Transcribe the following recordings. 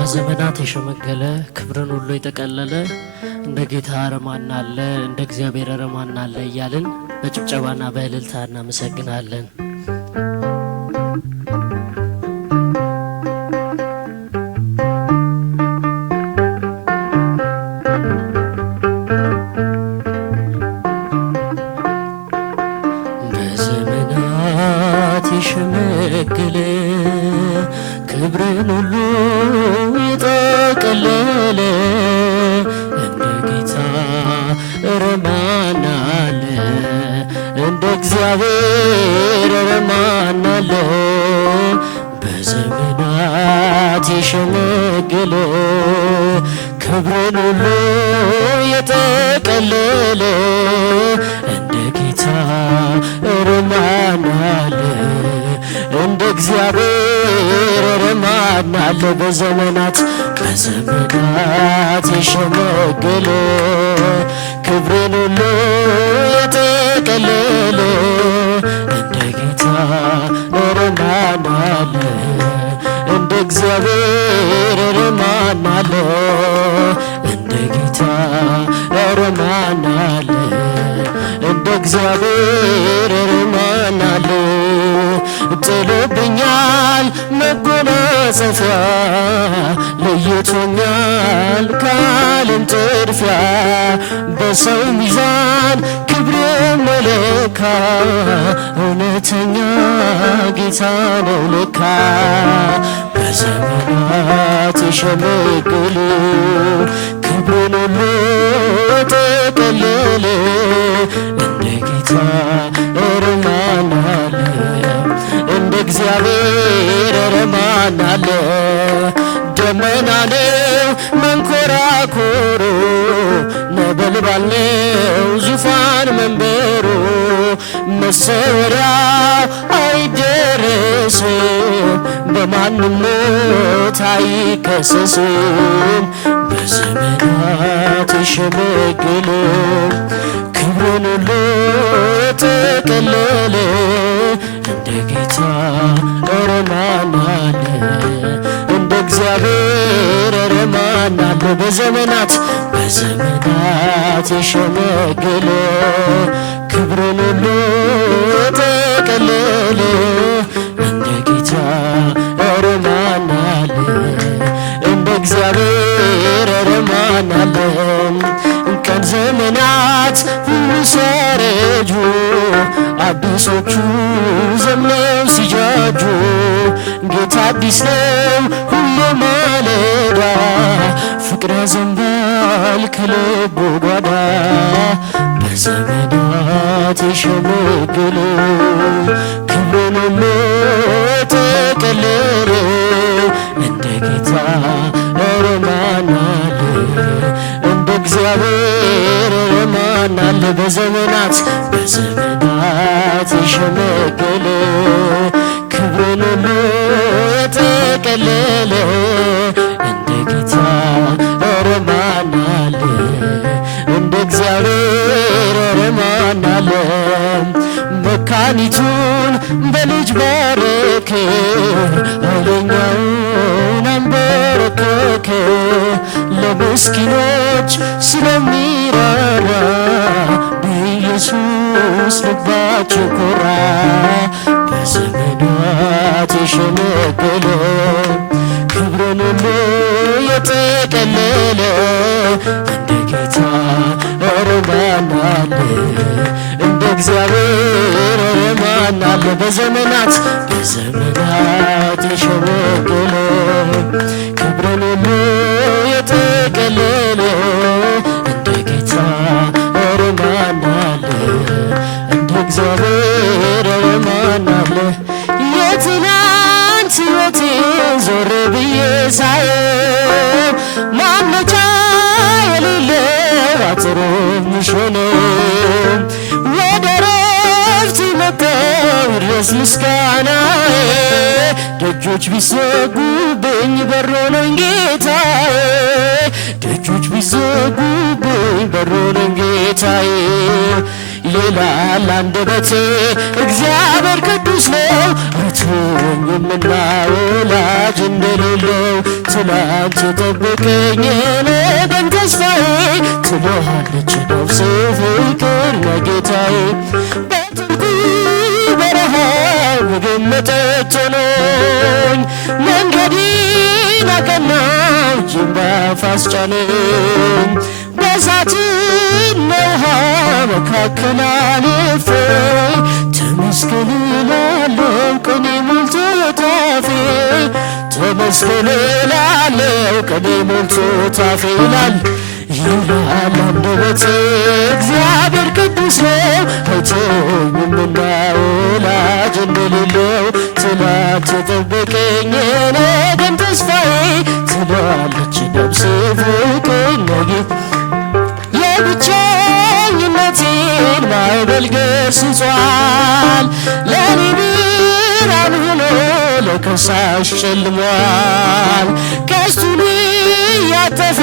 በዘመናት የሸመገለ ክብርን ሁሉ የተቀለለ እንደ ጌታ ረማና አለ እንደ እግዚአብሔር ረማና አለ እያልን በጭብጨባና በእልልታ እናመሰግናለን። በዘመናት የሸመገለ ክብርን ሁሉ የተቀለለ እንደ ጌታ ረማና አለ እንደ እግዚአብሔር ረማና አለ። በዘመናት የሸመገለ ክብርን ሁሉ የተቀለለ እንደ ጌታ ረማና አለ እንደ እግዚአብሔር ረማና አለ። በዘመናት የሸመገለ ክብርን ሁሉ የተቀለለ እንደ ጌታ ረማና አለ እንደ እግዚአብሔር ረማና አለ እንደ ጌታ ረማና አለ እንደ እግዚአብሔር ረማና አለ። ጥሎብኛል መጎናጸፊያ ለይቶኛል ከዓለም ጥድፊያ በሰው ሚዛን ክብሬ መለካ እውነተኛ ጌታ ነው ለካ። በዘመናት የሸመገለ ክብርን ሁሉ የተቀለለ እንደ ጌታ ረማና አለ እንደ እግዚአብሔር ረማና አለ። ደመና ነው መንኮራኮሩ ነበልባል ነው ዙፋን መንበሩ መሰወሪያው አይደረስም በማንም ሞት አይከሰስም። በዘመናት የሸመገለ ክብርን ሁሉ የተቀለለ እንደ ጌታ ረማና አለ እንደ እግዚአብሔር ረማና አለ። በዘመናት የሸመገለ ክብርን ሁሉ የተቀለለ እንደ ጌታ ረማና አለ እንደ እግዚአብሔር ረማና አለ። ቀን ዘመናት ሁሉ ሲያረጁ አዲሶቹ ዘምነው ሲጃጁ ጌታ አዲስ ነው ሁሌ ማለዳ ፍቅር ያዘንባል ከልቡ ጓዳ። በዘመናት የሸመገለ ክብርን ሁሉ የተቀለለ እንደ ጌታ ረማና አለ እንደ እግዚአብሔር ረማና አለ። በዘመናት የሸመገለ ክብርን ሁሉ የተቀለለ እንደ ጌታ ረማና አለ እንደ እግዚአብሔር ረማና አለ። መካኒቱን በልጅ ባረከ ኃይለኛውን አንበረከከ ለምስኪኖች ስለሚራራ በኢየሱስ ልባቸው ኮራ። በዘመናት የሸመገለ ክብርን ሁሉ የተቀለለ እንደ ጌታ ረማና አለ እንደ እግዚአብሔር ረማና አለ። በዘመናት የሸመገለ ክብርን ሁሉ የተቀለለ እንደ ጌታ ረማና አለ እንደ እግዚአብሔር ረማና አለ። የትናንት ሕይወቴ ዞር ብዬ ሳየው ማምለጫ የሌለው አጥሩ ምሾነ ወደ ረፍት መጣሁ ድረስ ምስጋናዬ ደጆች ቢዘጉብኝ በሮ ነኝ ጌታዬ ደጆች ቢዘጉብኝ በሮ ነኝ ጌታዬ። ይላል አንደበቴ እግዚአብሔር ቅዱስ ነው አትሆኝምና ወላጅ እንደሌለው ትላንት የጠበቀኝ ነገም ተስፋዬ ትለዋለች ነፍሴ ፍቅር ለጌታዬ። በጥልቁ በረሃ ምግብ መጠጥ ሆኖኝ መንገዴን አቀናው እጄን በአፍ አስጫነኝ። በእሳትና ውሃ መካከል አልፌ ተመስገን እላለሁ ቅኔ ሞልቶ ታፌ ተመስገን እላለሁ ቅኔ ሞልቶ ታፌ ይላል አንደበቴ እግዚአብሔር ቅዱስ ነው አይተወኝምና ወላጅ እንደሌለው። ትላንት የጠበቀኝ ነገም ተስፋዬ ትላለች ነፍሴ ፍቅር ለጌታ። የብቸኝነቴን ማዕበል ገስጿል ለኔ ብርሃን ሆኖ ለከሳሽ ጨልሟል። ቀስቱን ያጠፈ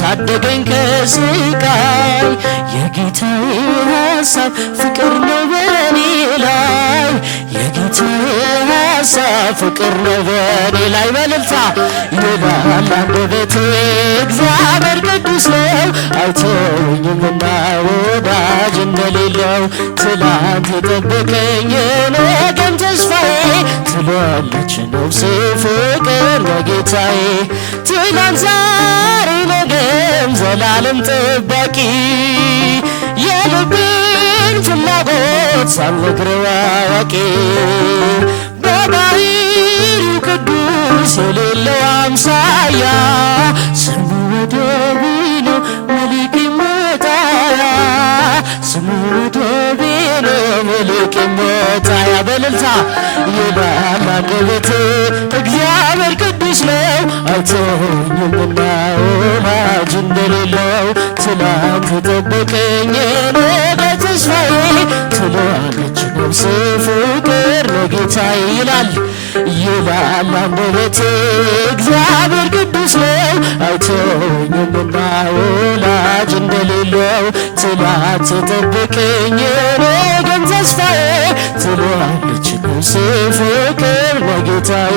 ታደገኝ ከስቃይ የጌታዬ ሐሳብ ፍቅር ነው በኔ ላይ የጌታዬ ሐሳብ ፍቅር ነው በኔ ላይ። በእልልታ ይላል አንደበቴ እግዚአብሔር ቅዱስ ነው አይተወኝምና ወዳጅ እንደሌለው። ትላንት የጠበቀኝ ነገም ተስፋዬ ትላለች ነፍሴ ፍቅር ለጌታዬ። ትላንት ዛሬ ነገም ዘላለም ጠባቂ የልቤን ፍላጎት ሳልነግረው አዋቂ በባሕርዩ ቅዱስ የሌለው አምሳያ ስሙ ወደቤ ነው መልክ መጣያ ስሙ ወደቤ ነው መልክ መጣያ። በእልልታ ይላል አንደበቴ እግዚአብሔር ቅዱስ ነው አይተወኝምና ወላጅ እንደሌለው። ትላንት የጠበቀኝ ነገም ተስፋዬ ትለዋለች ነፍሴ ፍቅር ለጌታዬ ይላል አንደበቴ እግዚአብሔር ቅዱስ ነው አይተወኝምና ወላጅ እንደሌለው። ትላንት የጠበቀኝ ነገም ተስፋዬ ትለዋለች ነፍሴ ፍቅር ለጌታዬ